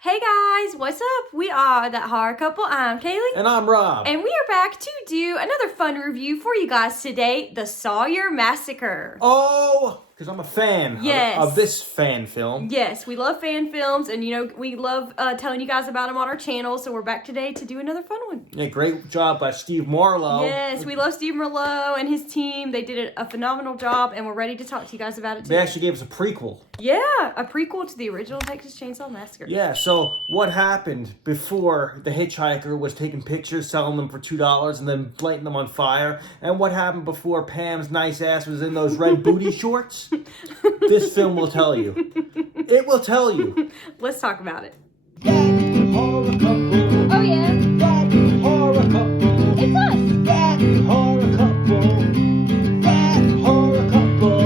Hey guys, what's up? We are That Horror Couple. I'm Kaylee. And I'm Rob. And we are back to do another fun review for you guys today, The Sawyer Massacre. Oh, because I'm a fan of this fan film. Yes, we love fan films, and we love telling you guys about them on our channel, so we're back today to do another fun one. Yeah, great job by Steve Marlowe. Yes, we love Steve Marlowe and his team. They did a phenomenal job, and we're ready to talk to you guys about it today. They actually gave us a prequel. Yeah, a prequel to the original Texas Chainsaw Massacre. Yeah, so what happened before the hitchhiker was taking pictures, selling them for $2, and then lighting them on fire? And what happened before Pam's nice ass was in those red booty shorts? This film will tell you. It will tell you. Let's talk about it. That horror couple. Oh yeah. That horror couple. It's us. That horror couple. That horror couple.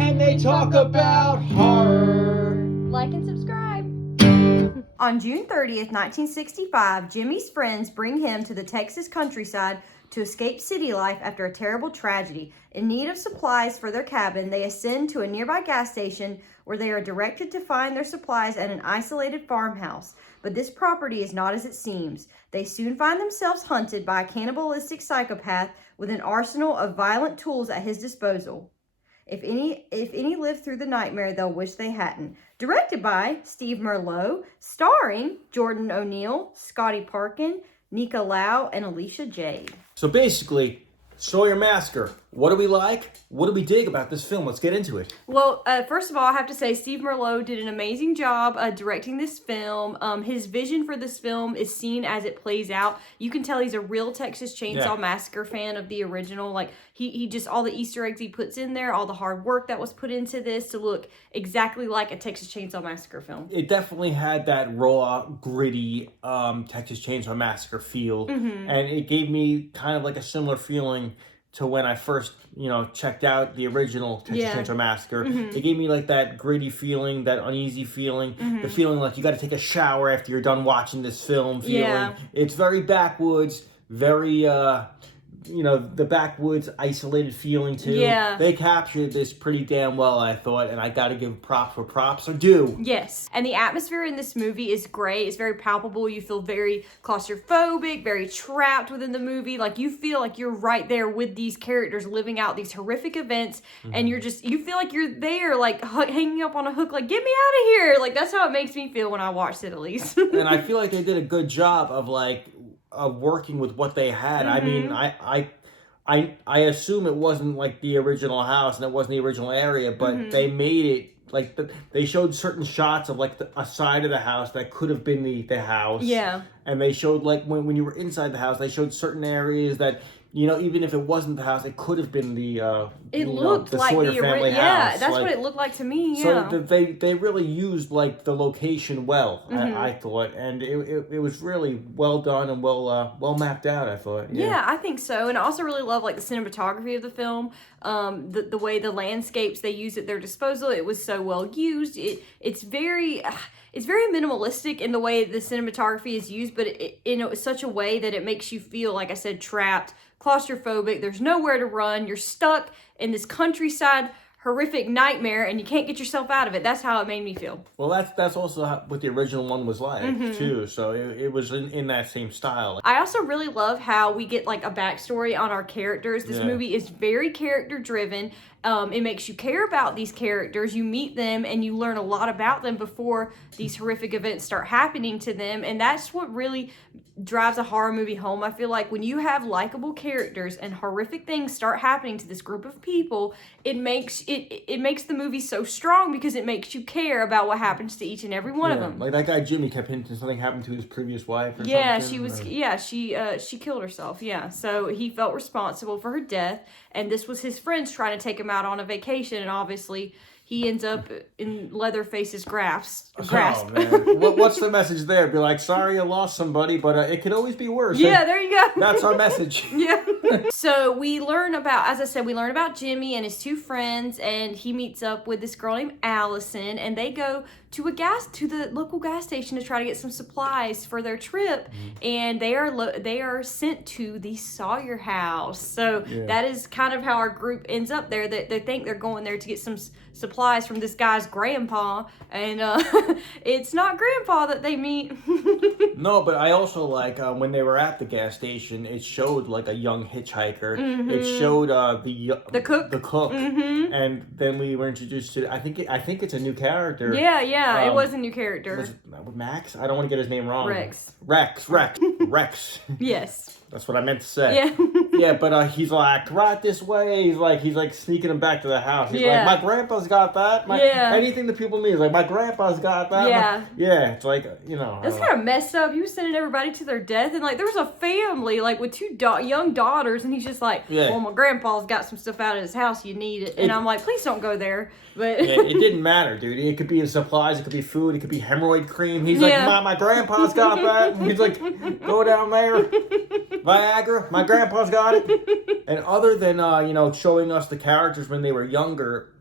And they talk about horror. Like and subscribe. On June 30th, 1965, Jimmy's friends bring him to the Texas countryside to escape city life after a terrible tragedy. In need of supplies for their cabin, they ascend to a nearby gas station where they are directed to find their supplies at an isolated farmhouse. But this property is not as it seems. They soon find themselves hunted by a cannibalistic psychopath with an arsenal of violent tools at his disposal. If any live through the nightmare, they'll wish they hadn't. Directed by Steve Marlowe, starring Jordan O'Neill, Scotty Parkin, Nika Lau, and Alicia Jade. So basically, Sawyer Massacre. What do we like? What do we dig about this film? Let's get into it. Well, first of all, I have to say Steve Marlowe did an amazing job directing this film. His vision for this film is seen as it plays out. You can tell he's a real Texas Chainsaw Massacre fan of the original. Like, he just, all the Easter eggs he puts in there, all the hard work that was put into this to look exactly like a Texas Chainsaw Massacre film. It definitely had that raw, gritty Texas Chainsaw Massacre feel. Mm-hmm. And it gave me kind of like a similar feeling to when I first, checked out the original Texas Chainsaw Massacre. Mm-hmm. It gave me like that gritty feeling, that uneasy feeling, the feeling like you got to take a shower after you're done watching this film feeling. Yeah. It's very backwoods, very, the backwoods isolated feeling too. Yeah. They captured this pretty damn well, I thought, and I got to give props where props are due. Yes. And the atmosphere in this movie is great. It's very palpable. You feel very claustrophobic, very trapped within the movie. Like, you feel like you're right there with these characters living out these horrific events, and you feel like you're there, like, hanging up on a hook, like, get me out of here. Like, that's how it makes me feel when I watched it, at least. And I feel like they did a good job of, working with what they had. I mean, I assume it wasn't like the original house and it wasn't the original area, but they made it like they showed certain shots of like a side of the house that could have been the house. Yeah. And they showed like when you were inside the house, they showed certain areas that even if it wasn't the house, it could have been the looked the like Sawyer the family house. Yeah, that's what it looked like to me. Yeah. So they really used like the location well, I thought, and it was really well done and well mapped out, I thought. Yeah, I think so. And I also really love like the cinematography of the film. The way the landscapes they use at their disposal, it was so well used. It's very minimalistic in the way the cinematography is used, but in such a way that it makes you feel, like I said, trapped, claustrophobic. There's nowhere to run. You're stuck in this countryside horrific nightmare, and you can't get yourself out of it. That's how it made me feel. Well, that's also what the original one was like, too. So it was in that same style. I also really love how we get like a backstory on our characters. This movie is very character driven. It makes you care about these characters. You meet them and you learn a lot about them before these horrific events start happening to them. And that's what really drives a horror movie home. I feel like when you have likable characters and horrific things start happening to this group of people, it makes the movie so strong because it makes you care about what happens to each and every one of them. Like that guy Jimmy kept hinting something happened to his previous wife or something. She killed herself. Yeah. So he felt responsible for her death, and this was his friends trying to take him out on a vacation, and obviously he ends up in Leatherface's grasp. Oh, man. What's the message there? Be like, sorry you lost somebody, but it could always be worse. Yeah, there you go. That's our message. Yeah. So we learn about, as I said, we learn about Jimmy and his two friends, and he meets up with this girl named Allison, and they go to the local gas station to try to get some supplies for their trip, and they are sent to the Sawyer house. So that is kind of how our group ends up there. They think they're going there to get some supplies from this guy's grandpa, and it's not grandpa that they meet. No, but I also like when they were at the gas station, it showed like a young hitchhiker. It showed the cook, and then we were introduced to. I think it's a new character. Yeah, it was a new character. Was it Max? I don't want to get his name wrong. Rex. Yes. That's what I meant to say. Yeah. Yeah, but he's like, right this way. He's like sneaking him back to the house. He's like, my grandpa's got that. Anything that people need. Like, my grandpa's got that. Yeah. It's like, That's kind of messed up. He was sending everybody to their death, and like there was a family like with two young daughters, and he's just like, well, my grandpa's got some stuff out of his house. You need it. And I'm like, please don't go there. But it didn't matter, dude. It could be in supplies. It could be food. It could be hemorrhoid cream. He's like, my grandpa's got that. And he's like, go down there. Viagra. My grandpa's got it. And other than, showing us the characters when they were younger,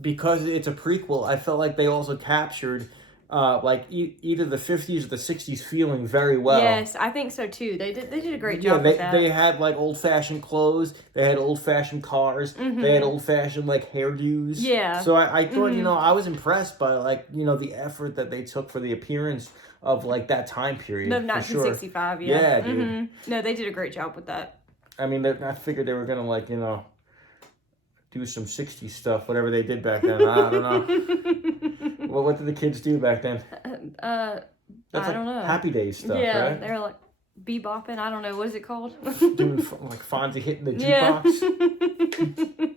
because it's a prequel, I felt like they also captured either the 50s or the 60s feeling very well. Yes, I think so too. They did a great job with that. They had like old-fashioned clothes. They had old-fashioned cars. They had old-fashioned like hairdos. Yeah. So I thought, I was impressed by the effort that they took for the appearance of like that time period. Of 1965, sure. Yeah, dude. No, they did a great job with that. I mean, I figured they were gonna do some 60s stuff, whatever they did back then. I don't know. Well, what did the kids do back then? I don't know. Happy Days stuff, yeah, right? they're like bebopping. I don't know. What is it called? Doing like Fonzie hitting the jukebox.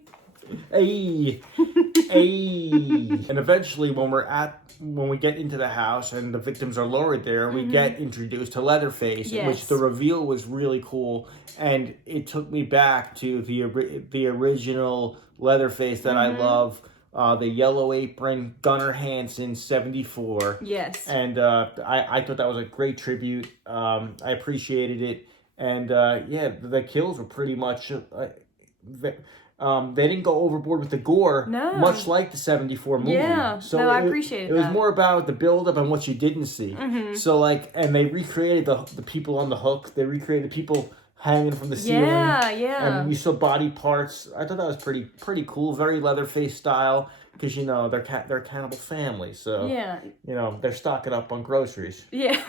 Hey. And eventually, when we get into the house and the victims are lowered there, we get introduced to Leatherface, which the reveal was really cool, and it took me back to the original Leatherface that I love. The Yellow Apron, Gunnar Hansen, 74. Yes. And I thought that was a great tribute. I appreciated it. And the kills were pretty much... they didn't go overboard with the gore, much like the 74 movie. Yeah, so I appreciated that. It was more about the build-up and what you didn't see. So, and they recreated the people on the hook. They recreated people hanging from the ceiling. Yeah. And you saw body parts. I thought that was pretty cool. Very Leatherface style. Because, they're a cannibal family. So, they're stocking up on groceries. Yeah.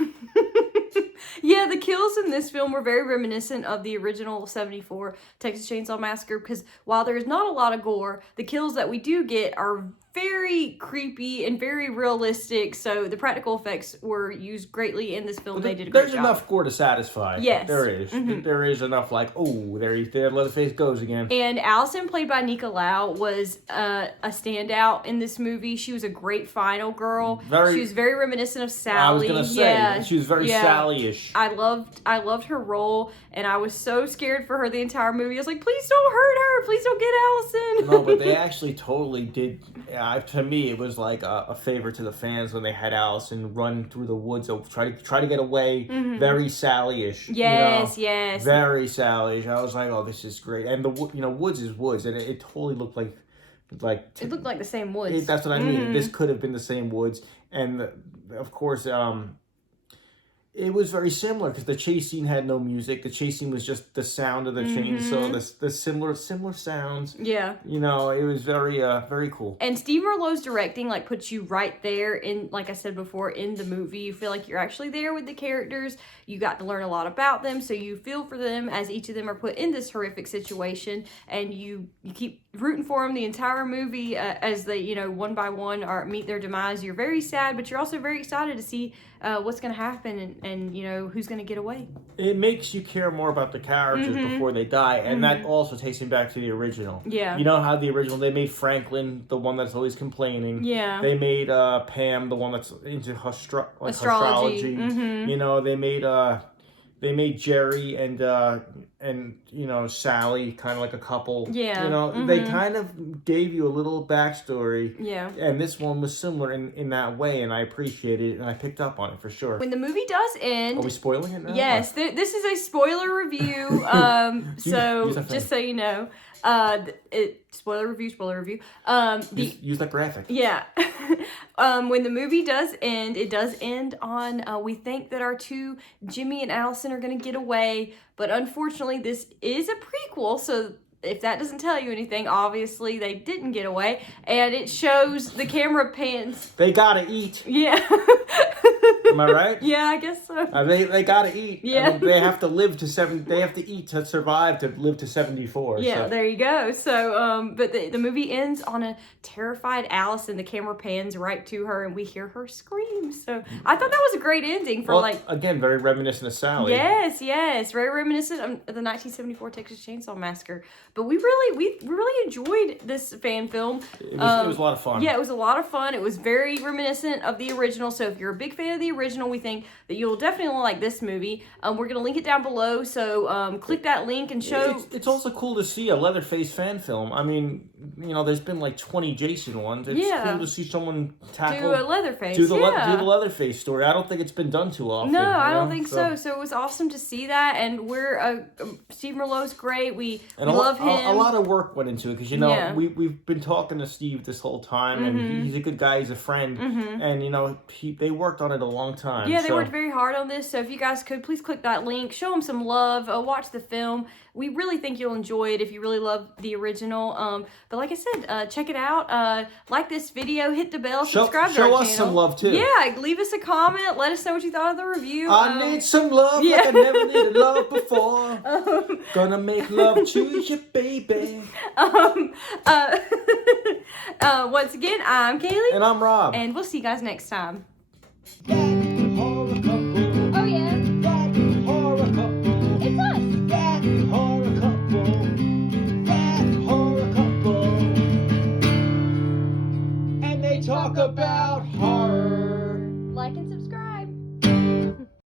Yeah, the kills in this film were very reminiscent of the original 74 Texas Chainsaw Massacre, because while there's not a lot of gore, the kills that we do get are very creepy and very realistic, so the practical effects were used greatly in this film. They did a great job. There's enough gore to satisfy. Yes. There is. There is enough there Leatherface goes again. And Allison, played by Nika Lau, was a standout in this movie. She was a great final girl. She was very reminiscent of Sally. I was going to say, she was very Sally-ish. I loved her role, and I was so scared for her the entire movie. I was like, please don't hurt her. Please don't get Allison. No, but they actually totally did. To me, it was like a favor to the fans when they had Allison run through the woods, try to get away. Very Sally-ish. Yes. Very Sally-ish. I was like, oh, this is great. And the woods is woods, and it totally looked like it looked like the same woods. That's what I mean. This could have been the same woods, and of course, it was very similar because the chase scene had no music. The chase scene was just the sound of the chainsaw, the similar sounds. Yeah. It was very cool. And Steve Merlot's directing puts you right there in, like I said before, in the movie. You feel like you're actually there with the characters. You got to learn a lot about them, so you feel for them as each of them are put in this horrific situation, and you keep rooting for them the entire movie as they, one by one meet their demise. You're very sad, but you're also very excited to see what's going to happen and who's going to get away. It makes you care more about the characters before they die, and that also takes me back to the original. Yeah. You know how the original, they made Franklin the one that's always complaining. Yeah. They made Pam the one that's into astrology. Mm-hmm. They made they made Jerry and Sally kind of like a couple. Yeah. They kind of gave you a little backstory. Yeah. And this one was similar in that way, and I appreciated it, and I picked up on it for sure. When the movie does end... Are we spoiling it now? Yes, this is a spoiler review, so just so you know. Spoiler review. Use that graphic. Yeah. When the movie does end, it does end on, we think that our two, Jimmy and Allison, are going to get away, but unfortunately this is a prequel, so if that doesn't tell you anything, obviously they didn't get away, and it shows the camera pans. They gotta eat. Yeah. Am I right? Yeah, I guess so. They gotta eat. Yeah. They have to live to They have to eat to survive to live to 74. Yeah, so. there you go. So, but the movie ends on a terrified Allison. The camera pans right to her, and we hear her scream. So I thought that was a great ending for again, very reminiscent of Sally. Yes, very reminiscent of the 1974 Texas Chainsaw Massacre. But we really enjoyed this fan film. It was a lot of fun. Yeah, it was a lot of fun. It was very reminiscent of the original. So if you're a big fan of the original, we think that you'll definitely like this movie. We're gonna link it down below. So click that link and show. It's also cool to see a Leatherface fan film. I mean, there's been like 20 Jason ones. It's cool to see someone tackle do a Leatherface. Do the Leatherface story. I don't think it's been done too often. No, I don't think so. So it was awesome to see that, and we're Steve Merlot's great. We love him. A lot of work went into it because we've been talking to Steve this whole time, and he's a good guy. He's a friend, and they worked on it a long time. Yeah, they worked very hard on this. So if you guys could please click that link, show him some love, watch the film. We really think you'll enjoy it if you really love the original. But like I said, check it out. Like this video, hit the bell, subscribe to our channel. Show us some love too. Yeah, leave us a comment. Let us know what you thought of the review. I need some love like I never needed love before. Gonna make love to you, baby. Once again, I'm Kaylee. And I'm Rob. And we'll see you guys next time. Yeah.